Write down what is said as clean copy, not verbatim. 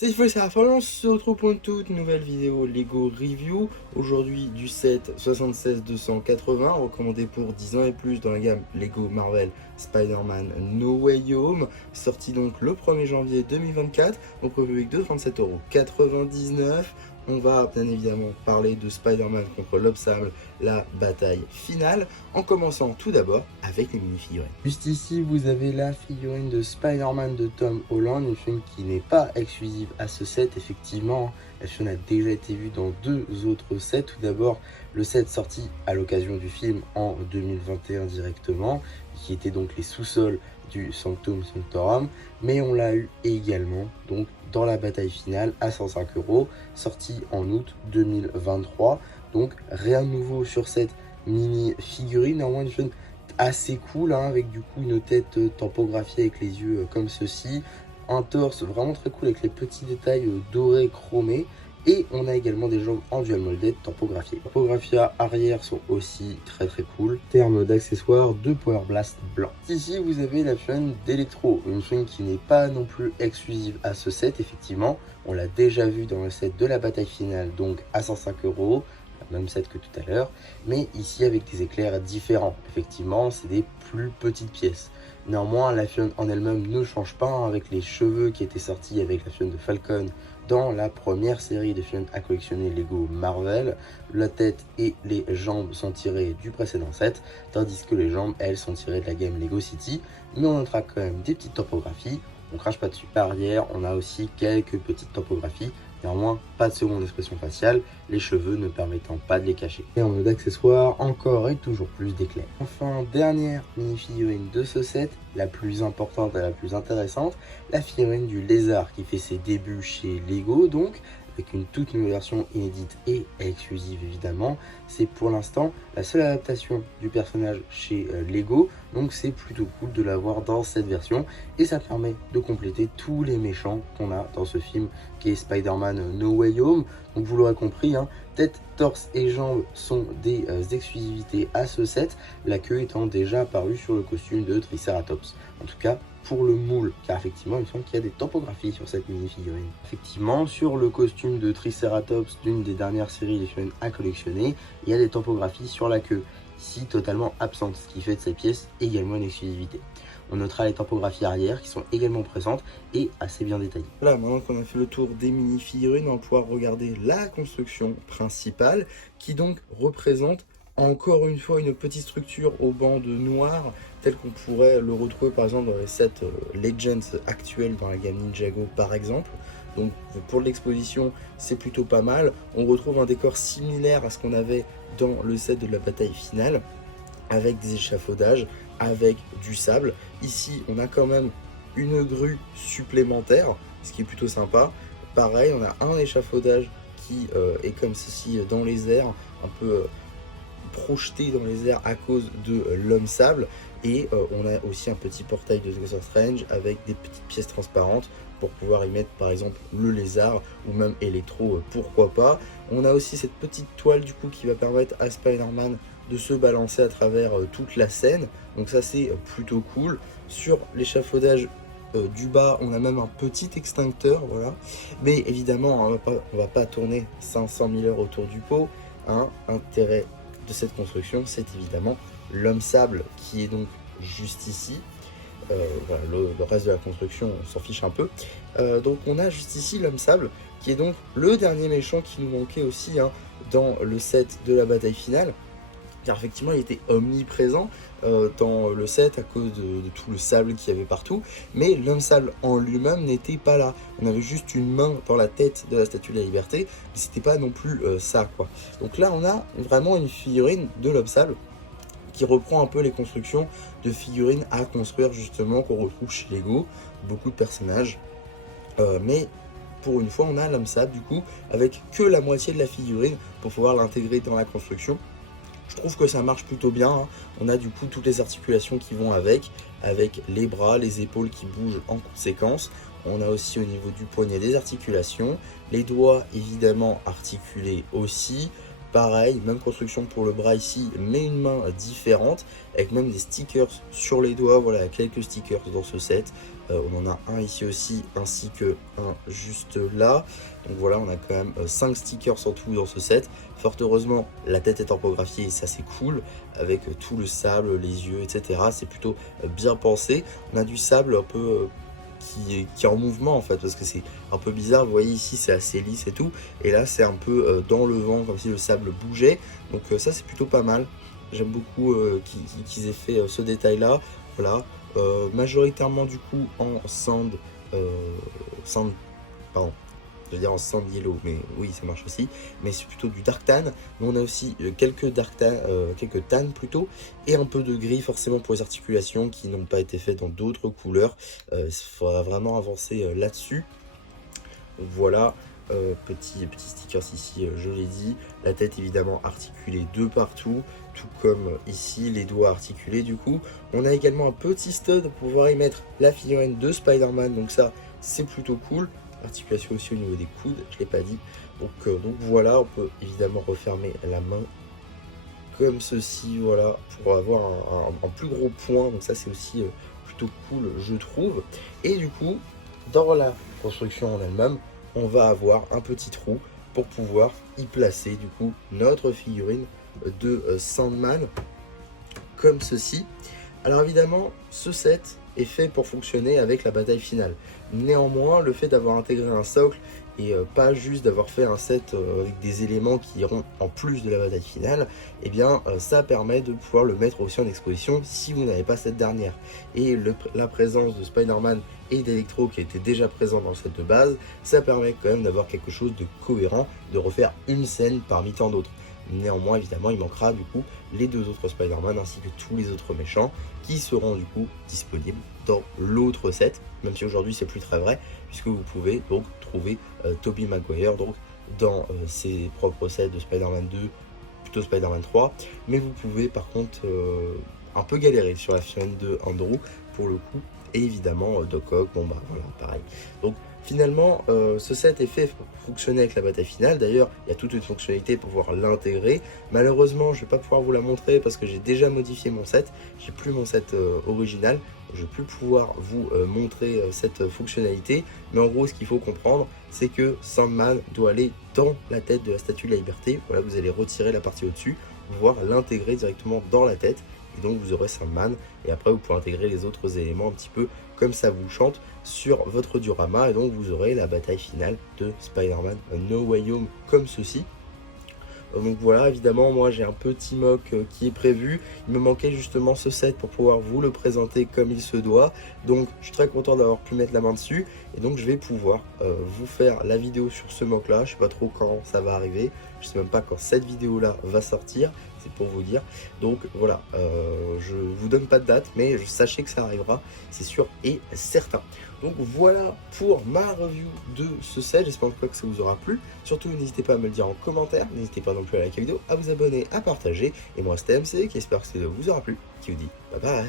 Cette fois, c'est la fin, on se retrouve pour une toute nouvelle vidéo Lego Review. Aujourd'hui, du set 76-280, recommandé pour 10 ans et plus dans la gamme Lego Marvel Spider-Man No Way Home. Sorti donc le 1er janvier 2024, au prix public de 37,99 €. On va bien évidemment parler de Spider-Man contre Lobsam, la bataille finale, en commençant tout d'abord avec les mini-figurines. Juste ici, vous avez la figurine de Spider-Man de Tom Holland, une figurine qui n'est pas exclusive à ce set, effectivement. La figurine a déjà été vue dans deux autres sets. Tout d'abord, le set sorti à l'occasion du film en 2021 directement, qui était donc les sous-sols du Sanctum Sanctorum, mais on l'a eu également donc dans la bataille finale à 105 €, sorti en août 2023. Donc rien de nouveau sur cette mini figurine, néanmoins une figurine assez cool, hein, avec du coup une tête tampographiée avec les yeux comme ceci, un torse vraiment très cool avec les petits détails dorés chromés. Et on a également des jambes en dual molded tampographiées. Les tampographies arrière sont aussi très cool. Terme d'accessoires de Power Blast blanc. Ici vous avez la figurine d'Electro, une figurine qui n'est pas non plus exclusive à ce set, effectivement. On l'a déjà vu dans le set de la bataille finale, donc à 105 €. Même set que tout à l'heure, mais ici avec des éclairs différents. Effectivement, c'est des plus petites pièces. Néanmoins, la figurine en elle-même ne change pas, hein, avec les cheveux qui étaient sortis avec la figurine de Falcon dans la première série de figurines à collectionner Lego Marvel. La tête et les jambes sont tirées du précédent set, tandis que les jambes, elles, sont tirées de la gamme Lego City, mais on notera quand même des petites topographies. On crache pas dessus. Par arrière, on a aussi quelques petites topographies. Néanmoins, pas de seconde expression faciale, les cheveux ne permettant pas de les cacher. Et en mode accessoire, encore et toujours plus d'éclairs. Enfin, dernière mini-figurine de ce set, la plus importante et la plus intéressante, la figurine du lézard qui fait ses débuts chez Lego, donc avec une toute nouvelle version inédite et exclusive évidemment. C'est pour l'instant la seule adaptation du personnage chez Lego, donc c'est plutôt cool de l'avoir dans cette version, et ça permet de compléter tous les méchants qu'on a dans ce film qui est Spider-Man No Way Home. Donc vous l'aurez compris, hein, tête, torse et jambes sont des exclusivités à ce set, la queue étant déjà apparue sur le costume de Triceratops. En tout cas, pour le moule, car effectivement, il me semble qu'il y a des topographies sur cette mini-figurine. Effectivement, sur le costume de Triceratops d'une des dernières séries des figurines à collectionner, il y a des topographies sur la queue, ici totalement absentes, ce qui fait de cette pièce également une exclusivité. On notera les topographies arrière qui sont également présentes et assez bien détaillées. Voilà, maintenant qu'on a fait le tour des mini-figurines, on va pouvoir regarder la construction principale qui donc représente encore une fois une petite structure aux bandes noires, tel qu'on pourrait le retrouver par exemple dans les sets Legends actuels dans la gamme Ninjago par exemple. Donc pour l'exposition, c'est plutôt pas mal. On retrouve un décor similaire à ce qu'on avait dans le set de la bataille finale, avec des échafaudages, avec du sable. Ici, on a quand même une grue supplémentaire, ce qui est plutôt sympa. Pareil, on a un échafaudage qui est comme ceci dans les airs, un peu projeté dans les airs à cause de l'homme sable. Et on a aussi un petit portail de Doctor Strange avec des petites pièces transparentes pour pouvoir y mettre par exemple le lézard ou même Electro, pourquoi pas. On a aussi cette petite toile du coup qui va permettre à Spider-Man de se balancer à travers toute la scène, donc ça c'est plutôt cool. Sur l'échafaudage du bas, on a même un petit extincteur, voilà. Mais évidemment, on va pas tourner 500 000 heures autour du pot, hein. Intérêt de cette construction, c'est évidemment l'homme sable qui est donc juste ici. Voilà, le reste de la construction, on s'en fiche un peu. Donc on a juste ici l'homme sable, qui est donc le dernier méchant qui nous manquait aussi, hein, dans le set de la bataille finale. Car effectivement, il était omniprésent dans le set à cause de tout le sable qu'il y avait partout. Mais l'homme sable en lui-même n'était pas là. On avait juste une main dans la tête de la Statue de la Liberté, mais c'était pas non plus ça, quoi. Donc là, on a vraiment une figurine de l'homme sable qui reprend un peu les constructions de figurines à construire justement qu'on retrouve chez Lego. Beaucoup de personnages. Mais pour une fois, on a l'homme sable du coup avec que la moitié de la figurine pour pouvoir l'intégrer dans la construction. Je trouve que ça marche plutôt bien, hein. On a du coup toutes les articulations qui vont avec les bras, les épaules qui bougent en conséquence. On a aussi au niveau du poignet des articulations, les doigts évidemment articulés aussi, pareil, même construction pour le bras ici, mais une main différente, avec même des stickers sur les doigts, voilà, quelques stickers dans ce set. On en a un ici aussi, ainsi que un juste là. Donc voilà, on a quand même 5 stickers en tout dans ce set. Fort heureusement, la tête est orthographiée et ça c'est cool, avec tout le sable, les yeux, etc. C'est plutôt bien pensé. On a du sable un peu qui est en mouvement en fait, parce que c'est un peu bizarre. Vous voyez ici c'est assez lisse et tout, et là c'est un peu dans le vent, comme si le sable bougeait. Donc ça c'est plutôt pas mal. J'aime beaucoup qu'ils aient fait ce détail là. Voilà, majoritairement du coup en sand, pardon, je veux dire en sand yellow, mais oui ça marche aussi, mais c'est plutôt du dark tan. Mais on a aussi quelques tan plutôt, et un peu de gris forcément pour les articulations qui n'ont pas été faites dans d'autres couleurs. Il faudra vraiment avancer là-dessus. Voilà, petit stickers ici, je l'ai dit. La tête évidemment articulée de partout, tout comme ici les doigts articulés du coup. On a également un petit stud pour pouvoir y mettre la figurine de Spider-Man, donc ça c'est plutôt cool. Articulation aussi au niveau des coudes, je ne l'ai pas dit. Donc voilà, on peut évidemment refermer la main comme ceci, voilà, pour avoir un plus gros point. Donc ça c'est aussi plutôt cool je trouve. Et du coup, dans la construction en elle-même, on va avoir un petit trou pour pouvoir y placer du coup notre figurine de Sandman, comme ceci. Alors évidemment, ce set est fait pour fonctionner avec la bataille finale. Néanmoins, le fait d'avoir intégré un socle et pas juste d'avoir fait un set avec des éléments qui iront en plus de la bataille finale, eh bien ça permet de pouvoir le mettre aussi en exposition si vous n'avez pas cette dernière. Et la présence de Spider-Man et d'Electro qui était déjà présent dans le set de base, ça permet quand même d'avoir quelque chose de cohérent, de refaire une scène parmi tant d'autres. Néanmoins, évidemment, il manquera du coup les deux autres Spider-Man ainsi que tous les autres méchants qui seront du coup disponibles dans l'autre set, même si aujourd'hui c'est plus très vrai, puisque vous pouvez donc trouver Tobey Maguire donc, dans ses propres sets de Spider-Man 2, plutôt Spider-Man 3, mais vous pouvez par contre un peu galérer sur la figurine de Andrew pour le coup, et évidemment Doc Ock, bon bah voilà, pareil. Donc finalement, ce set est fait pour fonctionner avec la bataille finale. D'ailleurs, il y a toute une fonctionnalité pour pouvoir l'intégrer. Malheureusement, je ne vais pas pouvoir vous la montrer parce que j'ai déjà modifié mon set. J'ai plus mon set original. Je ne vais plus pouvoir vous montrer cette fonctionnalité. Mais en gros, ce qu'il faut comprendre, c'est que Sandman doit aller dans la tête de la Statue de la Liberté. Voilà, vous allez retirer la partie au-dessus, pouvoir l'intégrer directement dans la tête. Et donc vous aurez Sandman, et après vous pourrez intégrer les autres éléments un petit peu comme ça vous chante sur votre diorama, et donc vous aurez la bataille finale de Spider-Man No Way Home comme ceci. Donc voilà, évidemment, moi j'ai un petit mock qui est prévu. Il me manquait justement ce set pour pouvoir vous le présenter comme il se doit. Donc je suis très content d'avoir pu mettre la main dessus. Et donc je vais pouvoir vous faire la vidéo sur ce mock là. Je sais pas trop quand ça va arriver. Je sais même pas quand cette vidéo là va sortir. C'est pour vous dire. Donc voilà, je vous donne pas de date, mais sachez que ça arrivera, c'est sûr et certain. Donc voilà pour ma review de ce set. J'espère que ça vous aura plu. Surtout n'hésitez pas à me le dire en commentaire. N'hésitez pas non plus à liker la vidéo, à vous abonner, à partager. Et moi c'était MC qui espère que ça vous aura plu, qui vous dit bye bye.